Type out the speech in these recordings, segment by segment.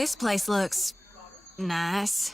This place looks nice.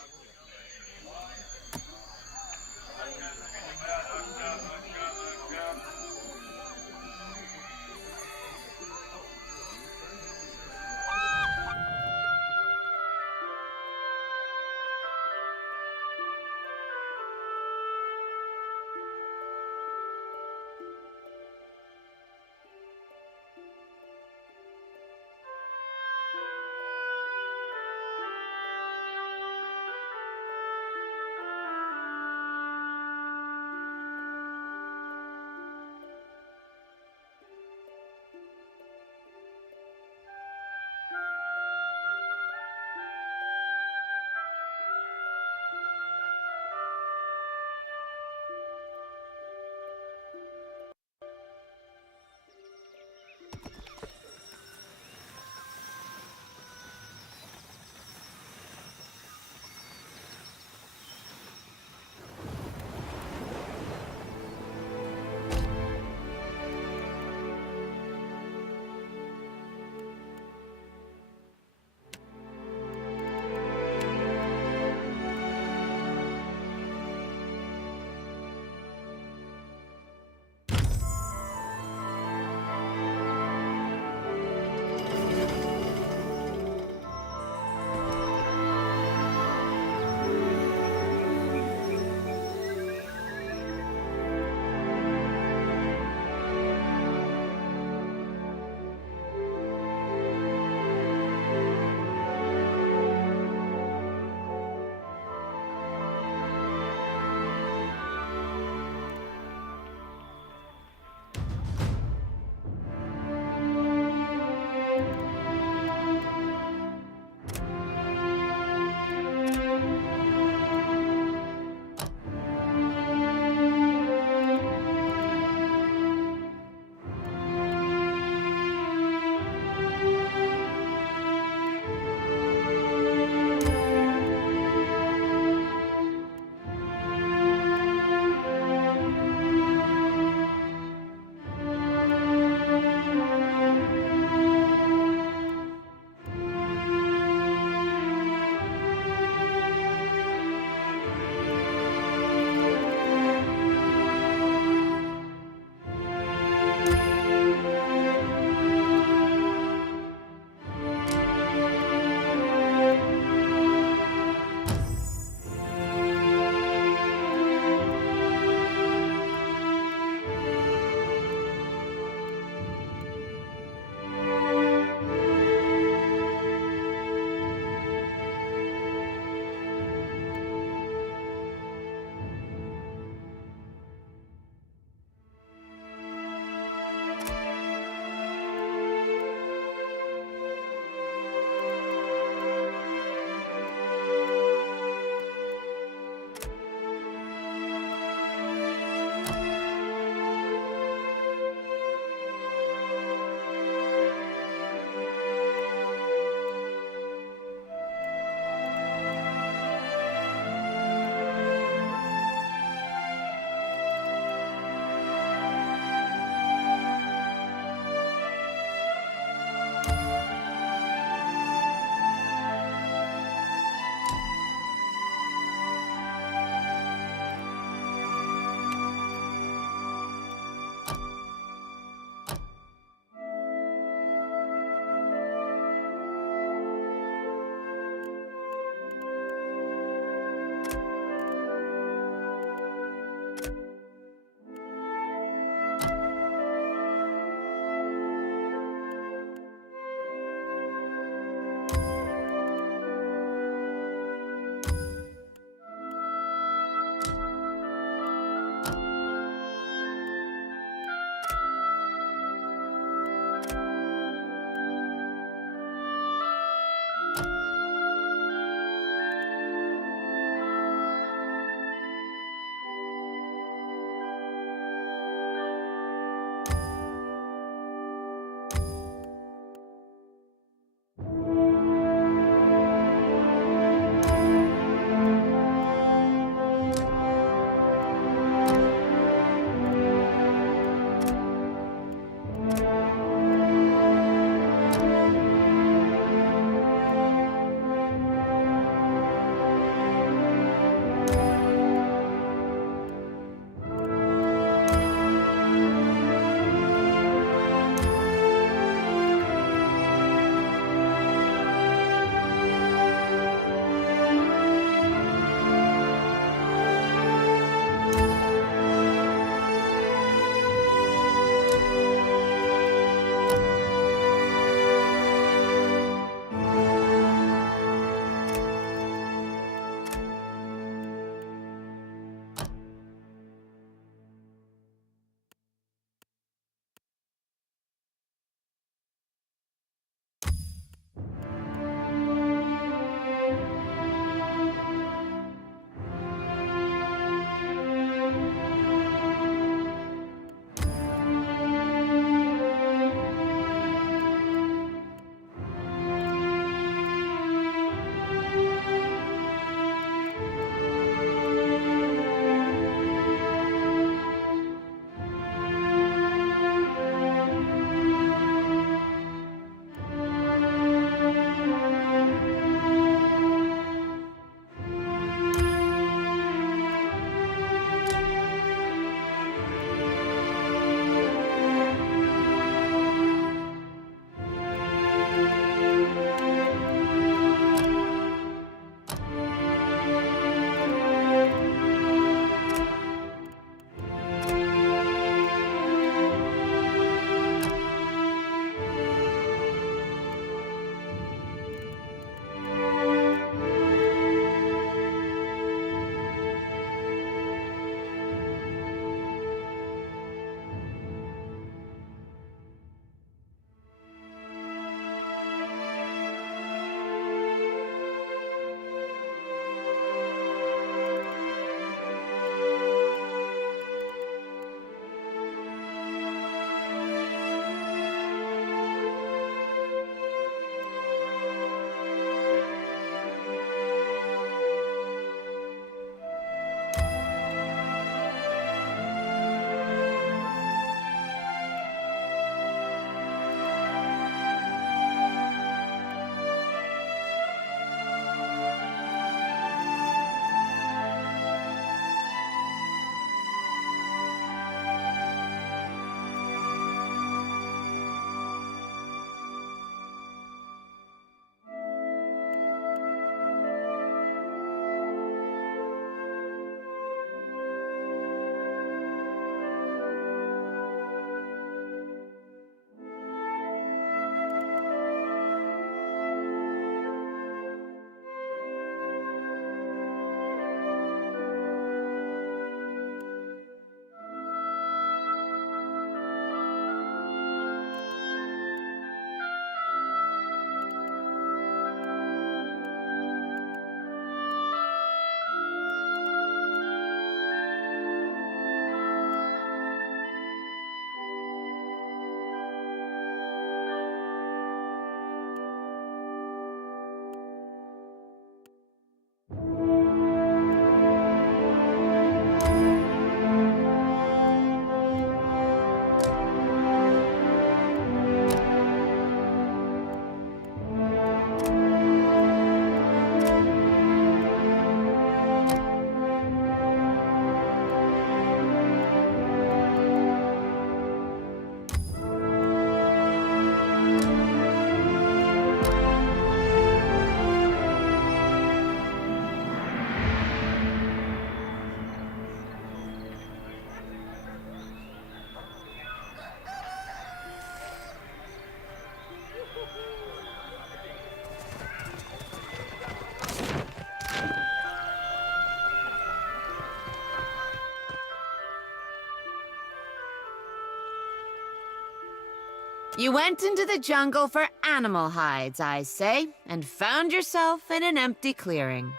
You went into the jungle for animal hides, I say, and found yourself in an empty clearing.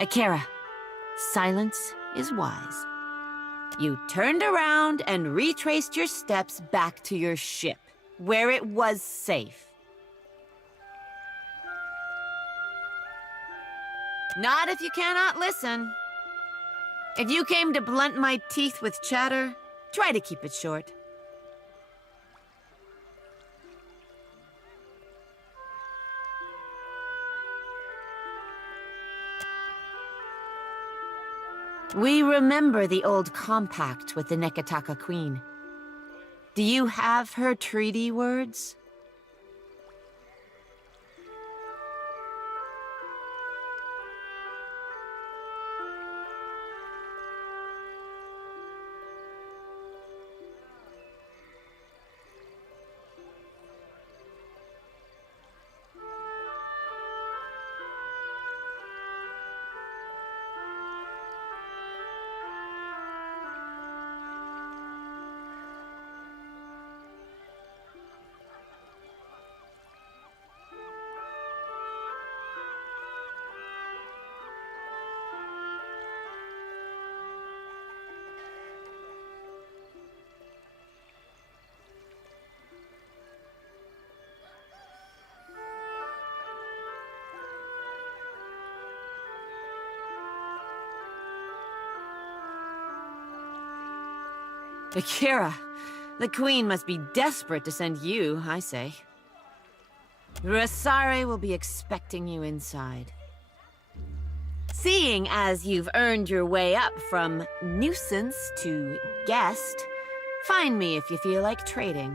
Akira, silence is wise. You turned around and retraced your steps back to your ship, where it was safe. Not if you cannot listen. If you came to blunt my teeth with chatter, try to keep it short. We remember the old compact with the Nekataka Queen. Do you have her treaty words? Akira, the Queen must be desperate to send you, I say. Ruasare will be expecting you inside. Seeing as you've earned your way up from nuisance to guest, find me if you feel like trading.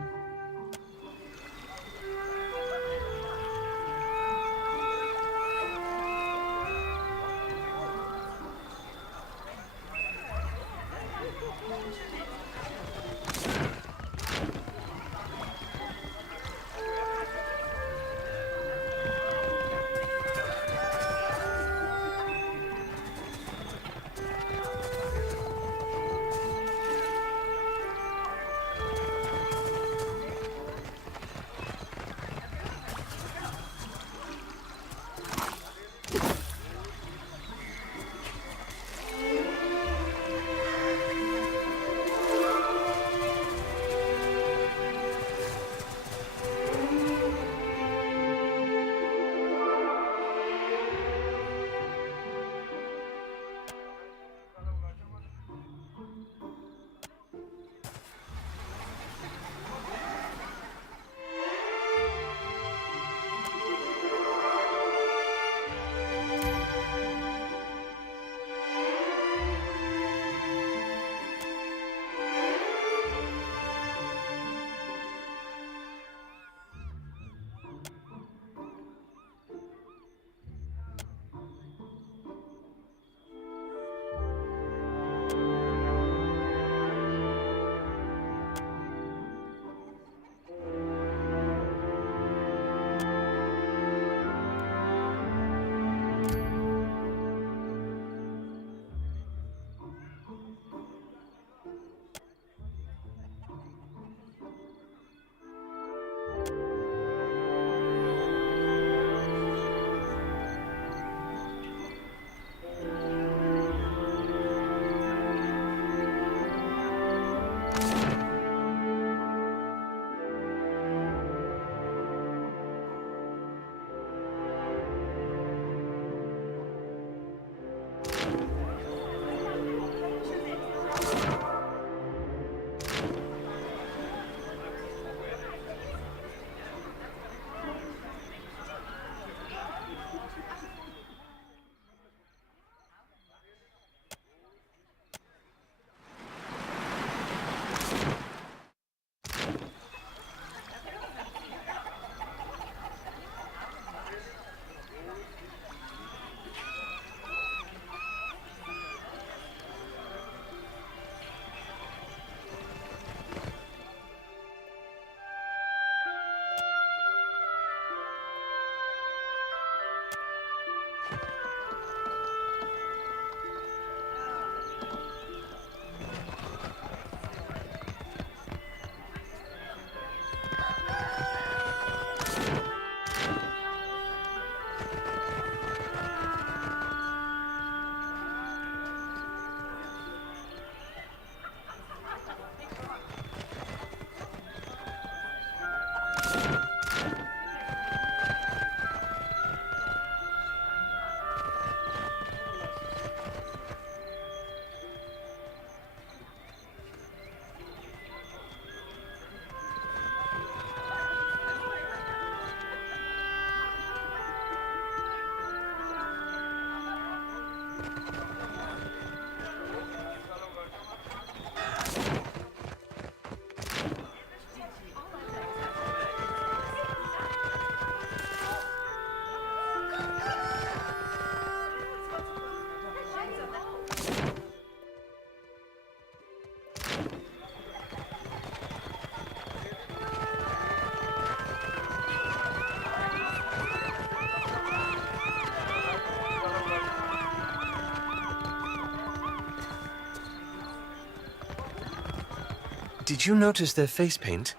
Did you notice their face paint?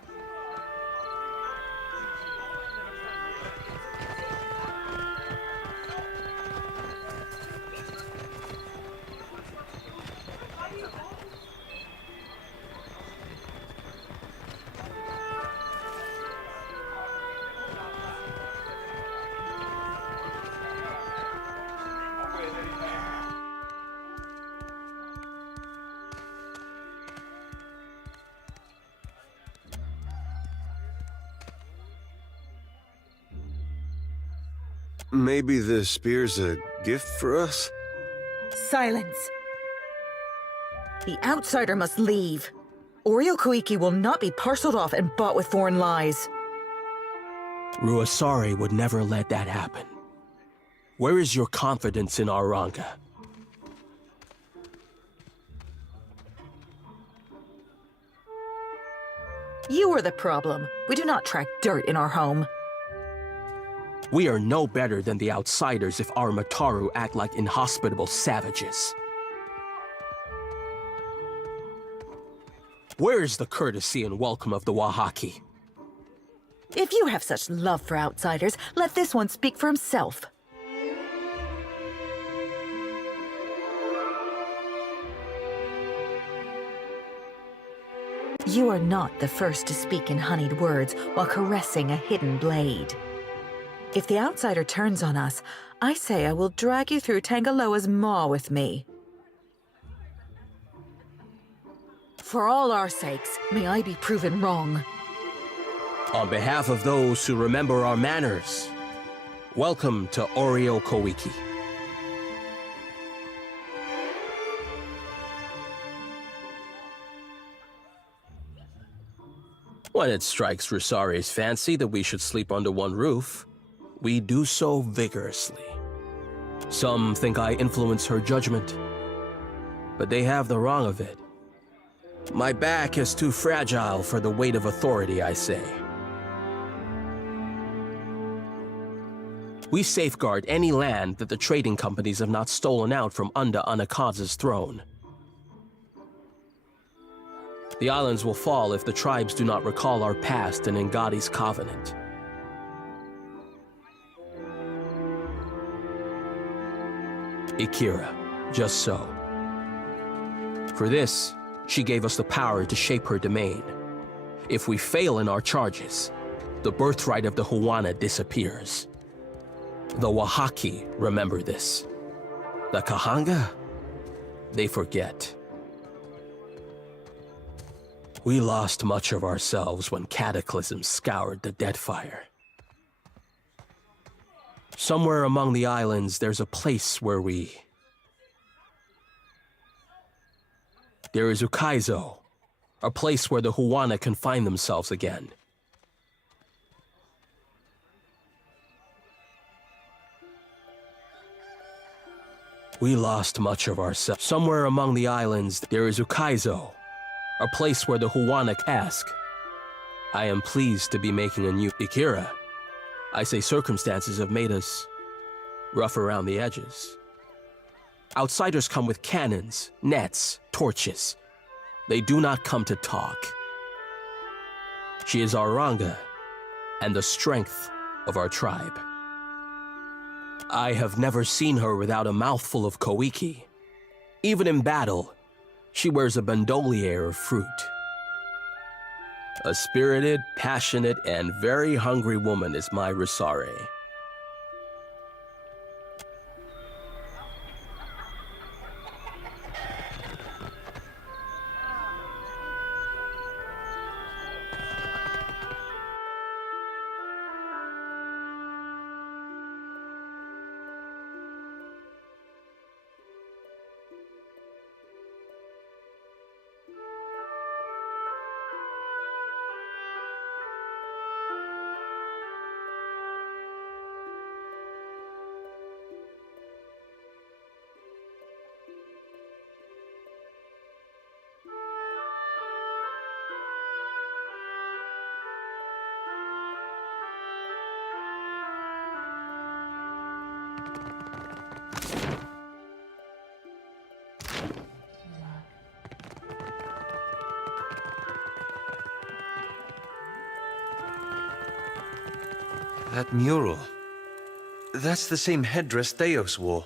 Maybe the spear's a gift for us? Silence. The outsider must leave. Ori-o-Koiki will not be parceled off and bought with foreign lies. Ruasare would never let that happen. Where is your confidence in our Ranga? You are the problem. We do not track dirt in our home. We are no better than the outsiders if our Mataru act like inhospitable savages. Where is the courtesy and welcome of the Wahaki? If you have such love for outsiders, let this one speak for himself. You are not the first to speak in honeyed words while caressing a hidden blade. If the outsider turns on us, I say I will drag you through Tangaloa's maw with me. For all our sakes, may I be proven wrong. On behalf of those who remember our manners, welcome to Ori-o-Koiki. When it strikes Ruasare's fancy that we should sleep under one roof, we do so vigorously. Some think I influence her judgment, but they have the wrong of it. My back is too fragile for the weight of authority, I say. We safeguard any land that the trading companies have not stolen out from under Anakaza's throne. The islands will fall if the tribes do not recall our past and Ngadi's covenant. Ikira, just so. For this, she gave us the power to shape her domain. If we fail in our charges, the birthright of the Huana disappears. The Wahaki remember this. The Kahanga, they forget. We lost much of ourselves when cataclysm scoured the Deadfire. Somewhere among the islands, there's a place where There is Ukaizo, a place where the Huana can find themselves again. We lost much of ourselves. Somewhere among the islands, there is Ukaizo, a place where the Huana ask. I am pleased to be making a new Ikira. I say circumstances have made us rough around the edges. Outsiders come with cannons, nets, torches. They do not come to talk. She is our Ranga, and the strength of our tribe. I have never seen her without a mouthful of koiki. Even in battle, she wears a bandolier of fruit. A spirited, passionate, and very hungry woman is my Ruasare. That mural. That's the same headdress Theos wore.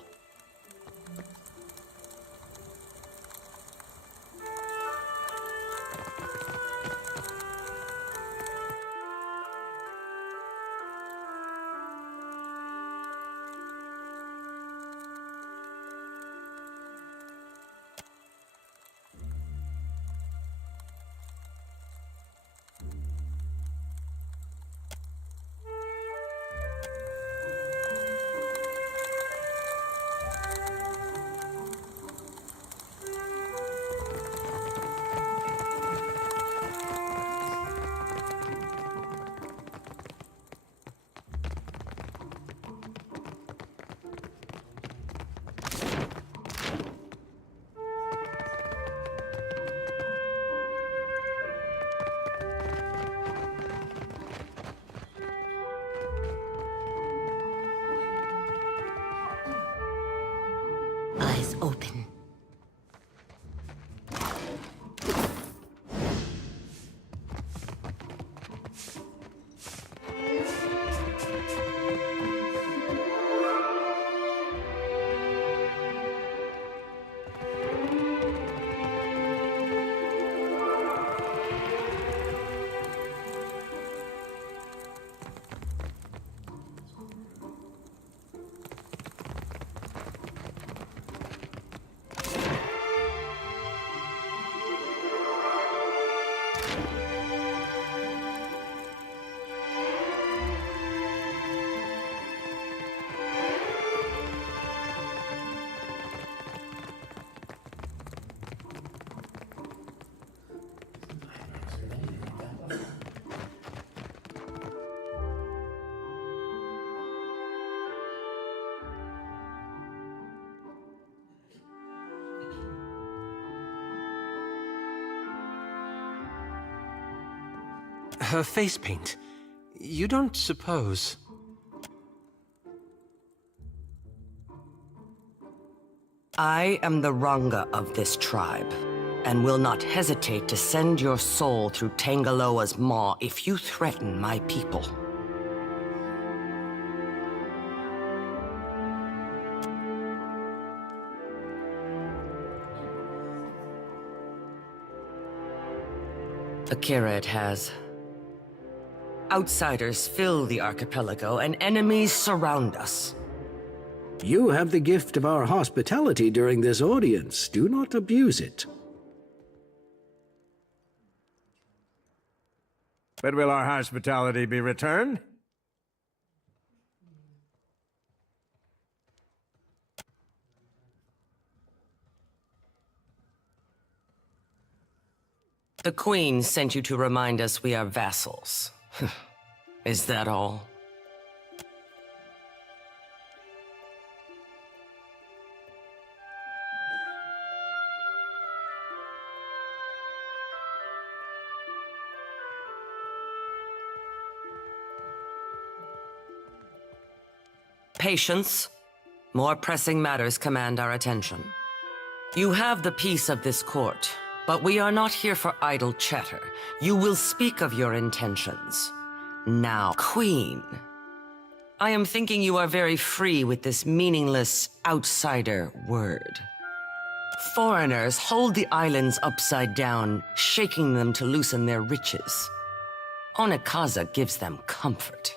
Eyes open. Her face paint. You don't suppose... I am the Ranga of this tribe, and will not hesitate to send your soul through Tangaloa's maw if you threaten my people. Akira it has. Outsiders fill the archipelago, and enemies surround us. You have the gift of our hospitality during this audience. Do not abuse it. But will our hospitality be returned? The Queen sent you to remind us we are vassals. Is that all? Patience. More pressing matters command our attention. You have the peace of this court, but we are not here for idle chatter. You will speak of your intentions. Now, Queen, I am thinking you are very free with this meaningless outsider word. Foreigners hold the islands upside down, shaking them to loosen their riches. Onikaza gives them comfort.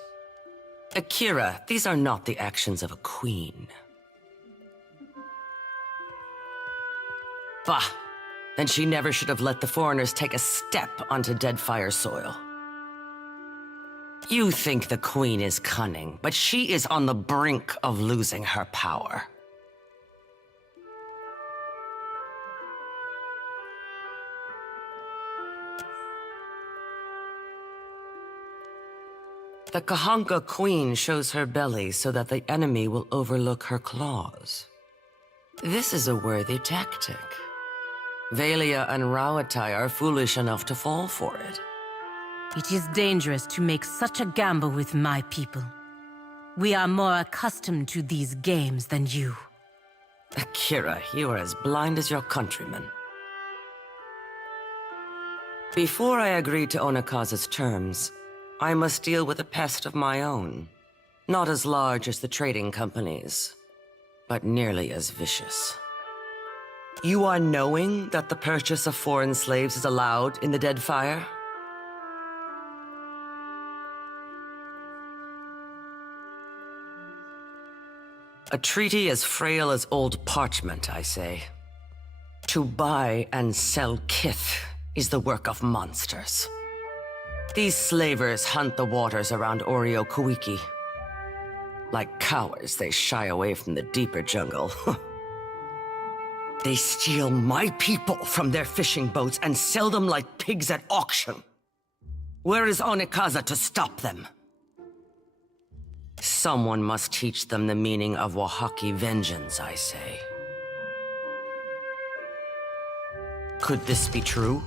Akira, these are not the actions of a queen. Bah! Then she never should have let the foreigners take a step onto Deadfire soil. You think the Queen is cunning, but she is on the brink of losing her power. The Kahanka Queen shows her belly so that the enemy will overlook her claws. This is a worthy tactic. Velia and Rawatai are foolish enough to fall for it. It is dangerous to make such a gamble with my people. We are more accustomed to these games than you. Akira, you are as blind as your countrymen. Before I agree to Onikaza's terms, I must deal with a pest of my own. Not as large as the trading companies, but nearly as vicious. You are knowing that the purchase of foreign slaves is allowed in the Deadfire? A treaty as frail as old parchment, I say. To buy and sell kith is the work of monsters. These slavers hunt the waters around Ori-o-Koiki. Like cowards, they shy away from the deeper jungle. They steal my people from their fishing boats and sell them like pigs at auction. Where is Onikaza to stop them? Someone must teach them the meaning of Wahaki vengeance, I say. Could this be true?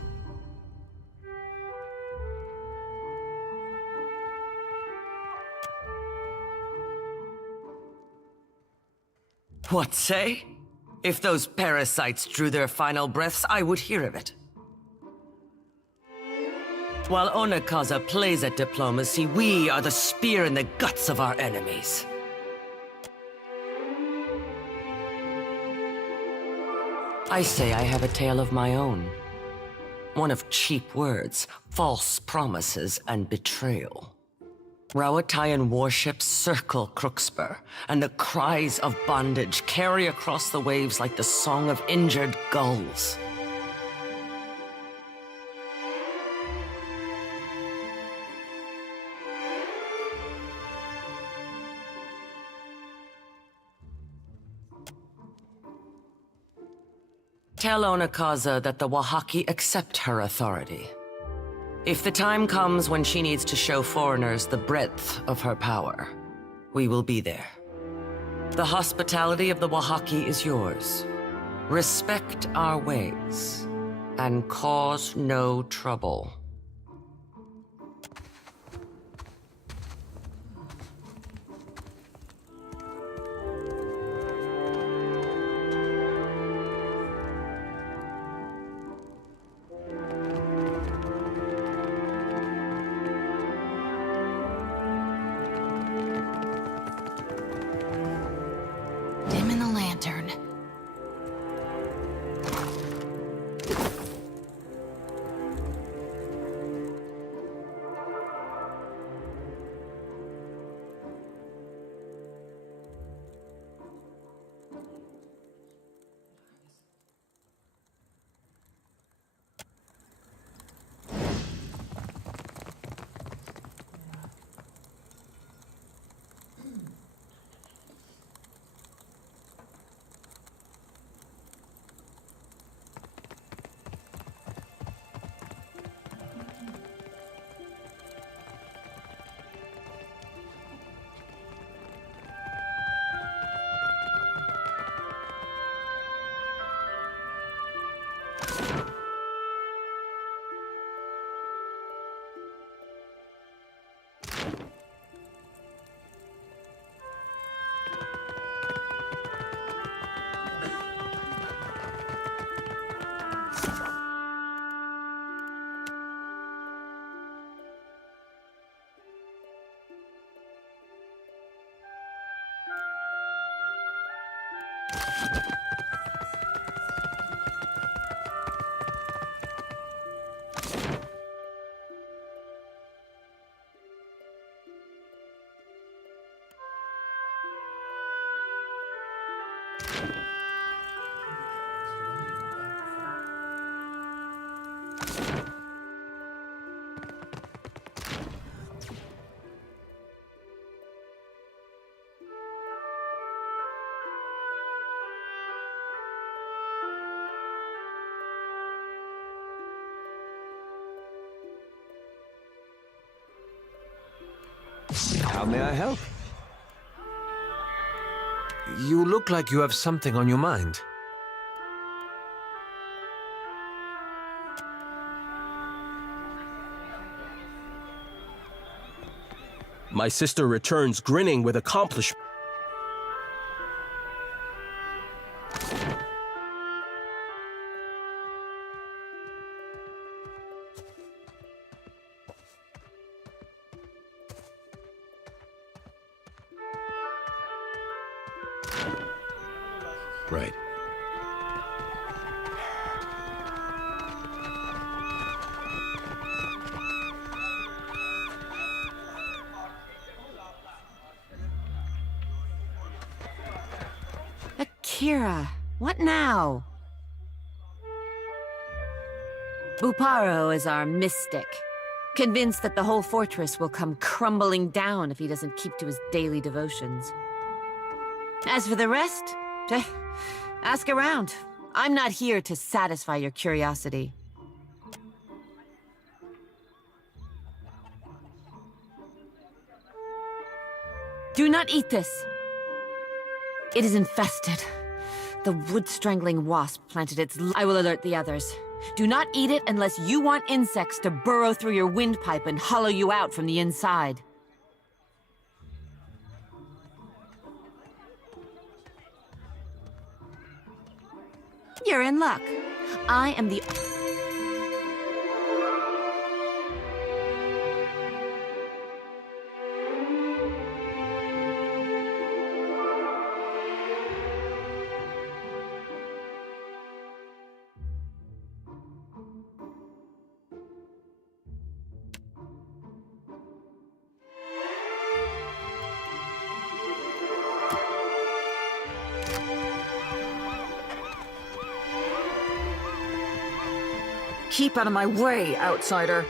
What say? If those parasites drew their final breaths, I would hear of it. While Onikaza plays at diplomacy, we are the spear in the guts of our enemies. I say I have a tale of my own. One of cheap words, false promises, and betrayal. Rawatayan warships circle Crookspur, and the cries of bondage carry across the waves like the song of injured gulls. Tell Onikaza that the Wahaki accept her authority. If the time comes when she needs to show foreigners the breadth of her power, we will be there. The hospitality of the Wahaki is yours. Respect our ways, and cause no trouble. Dim in the lantern. How may I help? You look like you have something on your mind. My sister returns grinning with accomplishment. Right. Akira, what now? Buparo is our mystic, convinced that the whole fortress will come crumbling down if he doesn't keep to his daily devotions. As for the rest, ask around. I'm not here to satisfy your curiosity. Do not eat this. It is infested. The wood-strangling wasp planted its... I will alert the others. Do not eat it unless you want insects to burrow through your windpipe and hollow you out from the inside. You're in luck. I am the... Keep out of my way, outsider.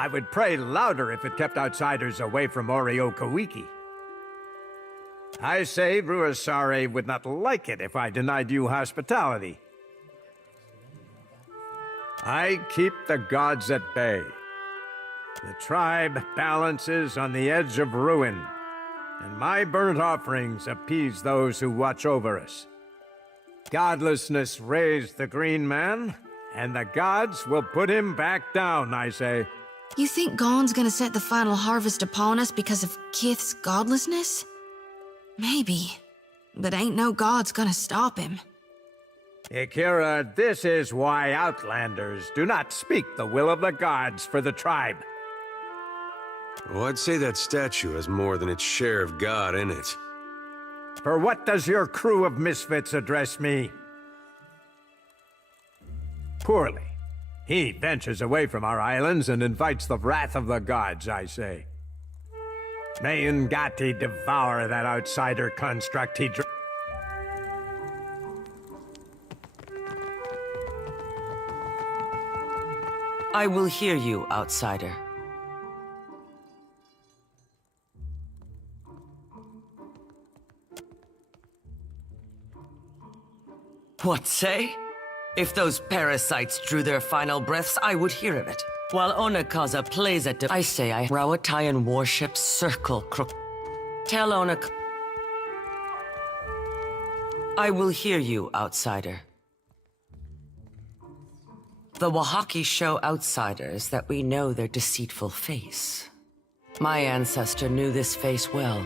I would pray louder if it kept outsiders away from Ori-o-Koiki. I say Ruasare would not like it if I denied you hospitality. I keep the gods at bay. The tribe balances on the edge of ruin, and my burnt offerings appease those who watch over us. Godlessness raised the Green Man, and the gods will put him back down, I say. You think Gon's gonna set the final harvest upon us because of Kith's godlessness? Maybe. But ain't no god's gonna stop him. Akira, this is why Outlanders do not speak the will of the gods for the tribe. Oh, I'd say that statue has more than its share of God in it. For what does your crew of misfits address me? Poorly. He ventures away from our islands and invites the wrath of the gods, I say. May Ngati devour that outsider construct he I will hear you, outsider. What say? If those parasites drew their final breaths, I would hear of it. While Onakaza plays at I say Rawatayan warships circle crook. Tell I will hear you, outsider. The Wahaki show outsiders that we know their deceitful face. My ancestor knew this face well.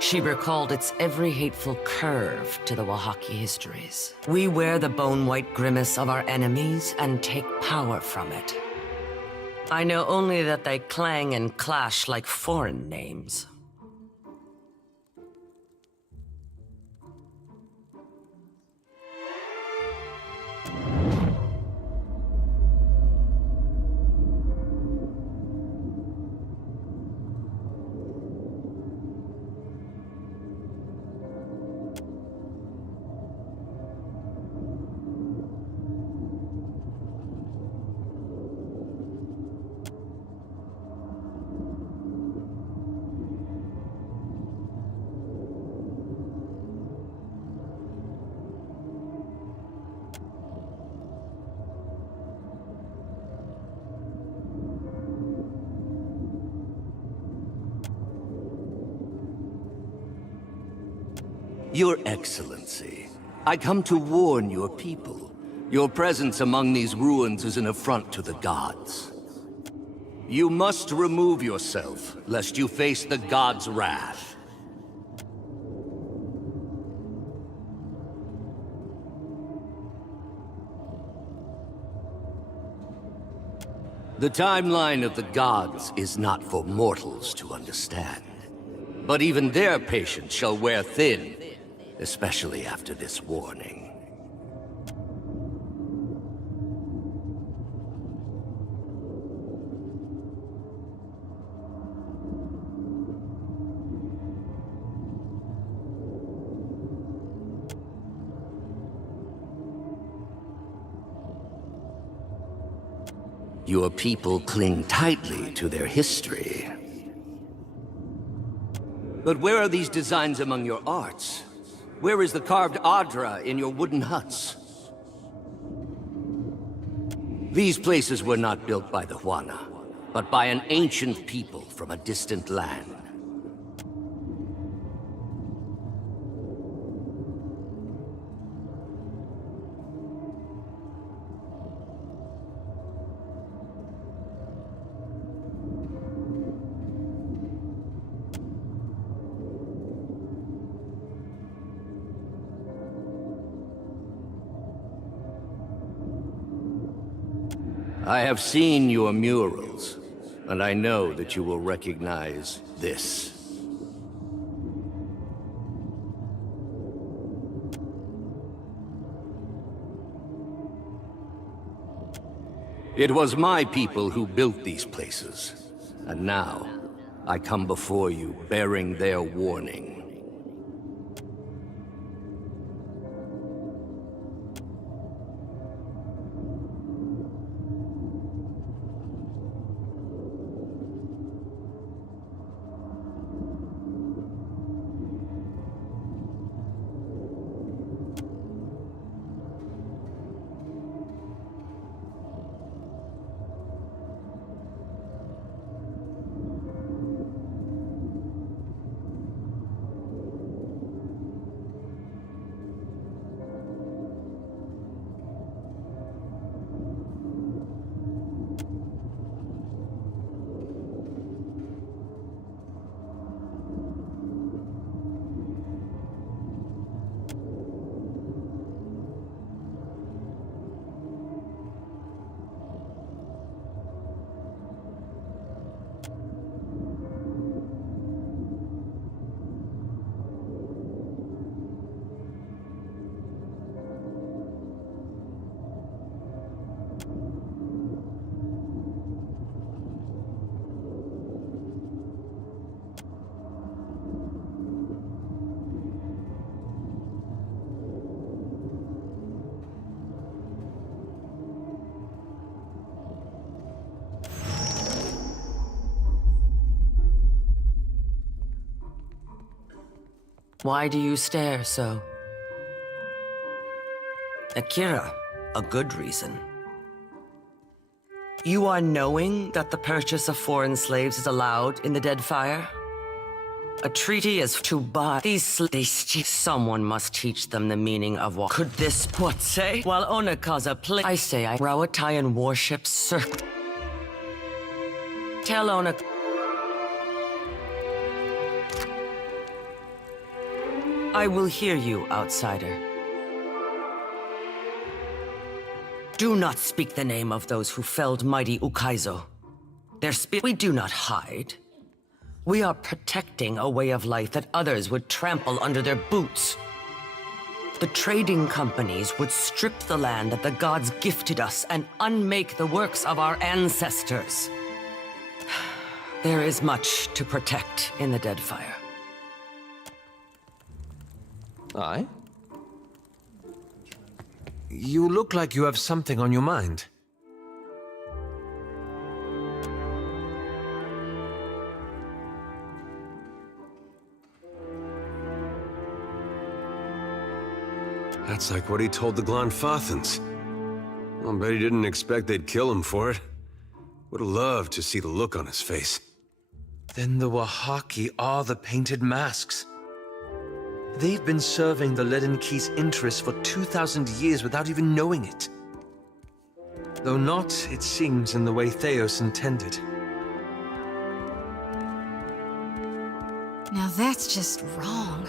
She recalled its every hateful curve to the Wahaki histories. We wear the bone-white grimace of our enemies and take power from it. I know only that they clang and clash like foreign names. Your Excellency, I come to warn your people. Your presence among these ruins is an affront to the gods. You must remove yourself, lest you face the gods' wrath. The timeline of the gods is not for mortals to understand. But even their patience shall wear thin, especially after this warning. Your people cling tightly to their history. But where are these designs among your arts? Where is the carved Adra in your wooden huts? These places were not built by the Huana, but by an ancient people from a distant land. I have seen your murals, and I know that you will recognize this. It was my people who built these places, and now I come before you bearing their warning. Why do you stare so? Akira, a good reason. You are knowing that the purchase of foreign slaves is allowed in the Deadfire? A treaty is to buy these someone must teach them the meaning of what. Could this what say? While Onakaza play, I say Rawatayan warships circle. Tell Onak. I will hear you, outsider. Do not speak the name of those who felled mighty Ukaizo. We do not hide. We are protecting a way of life that others would trample under their boots. The trading companies would strip the land that the gods gifted us and unmake the works of our ancestors. There is much to protect in the Deadfire. Aye? You look like you have something on your mind. That's like what he told the Glanfathans. I'll bet he didn't expect they'd kill him for it. Would have loved to see the look on his face. Then the Wahaki are the painted masks. They've been serving the Leaden Key's interests for 2,000 years without even knowing it. Though not, it seems, in the way Theos intended. Now that's just wrong.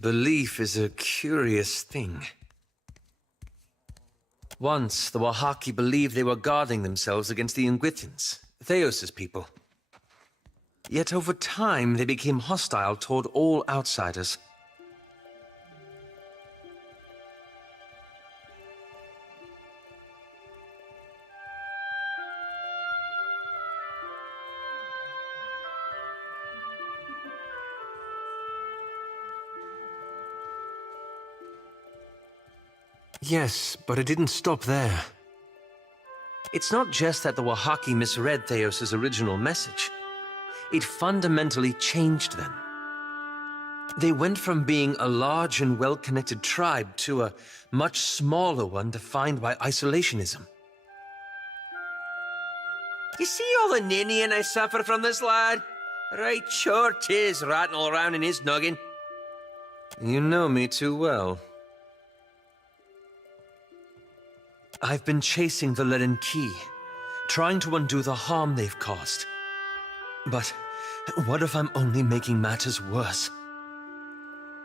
Belief is a curious thing. Once, the Wahaki believed they were guarding themselves against the Ingwithans, Theos' people. Yet over time, they became hostile toward all outsiders. Yes, but it didn't stop there. It's not just that the Wahaki misread Theos' original message. It fundamentally changed them. They went from being a large and well-connected tribe to a much smaller one defined by isolationism. You see all the ninnying I suffer from this lad? Right sure 'tis ratting all around in his noggin. You know me too well. I've been chasing the Leaden Key, trying to undo the harm they've caused. But what if I'm only making matters worse?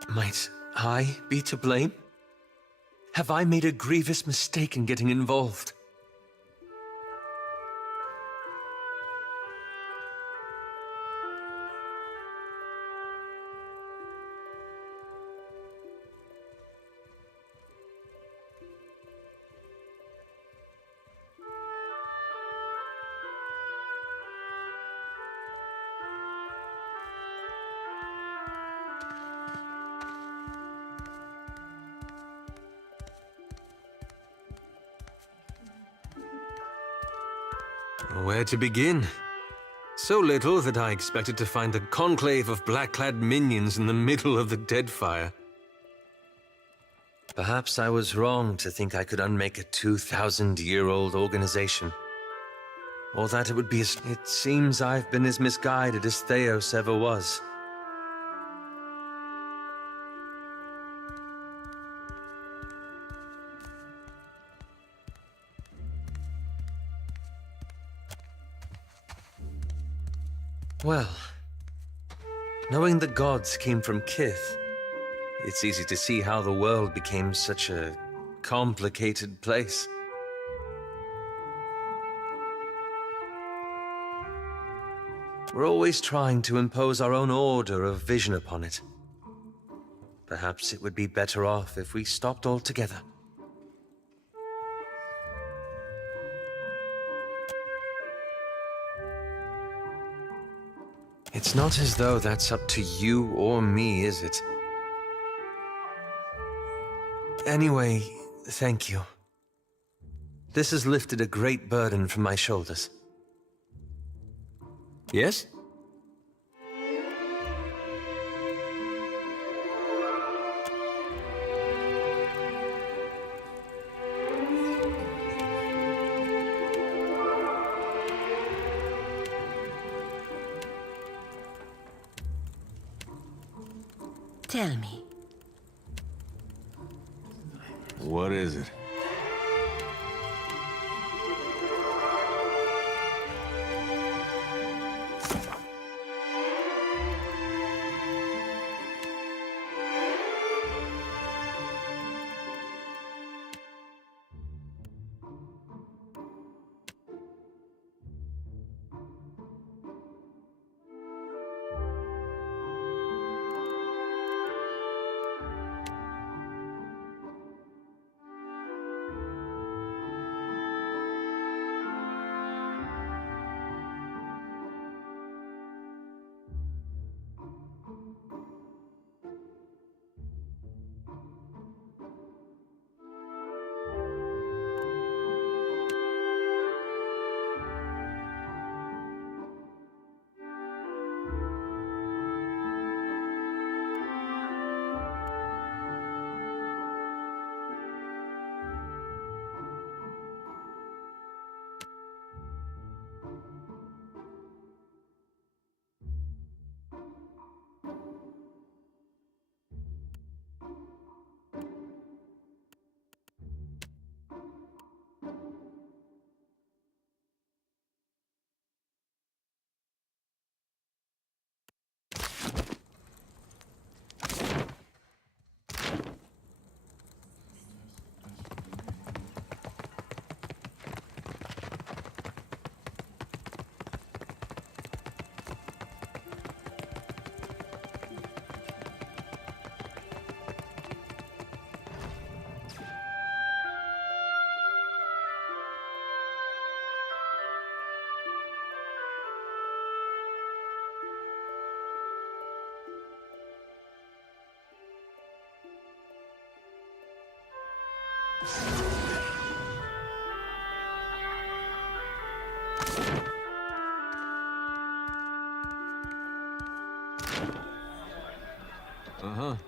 Might I be to blame? Have I made a grievous mistake in getting involved? Where to begin? So little that I expected to find a conclave of black-clad minions in the middle of the Deadfire. Perhaps I was wrong to think I could unmake a 2,000-year-old organization. Or that it would be as... It seems I've been as misguided as Theos ever was. Well, knowing the gods came from Kith, it's easy to see how the world became such a complicated place. We're always trying to impose our own order of vision upon it. Perhaps it would be better off if we stopped altogether. It's not as though that's up to you or me, is it? Anyway, thank you. This has lifted a great burden from my shoulders. Yes? Tell me. What is it? Uh-huh.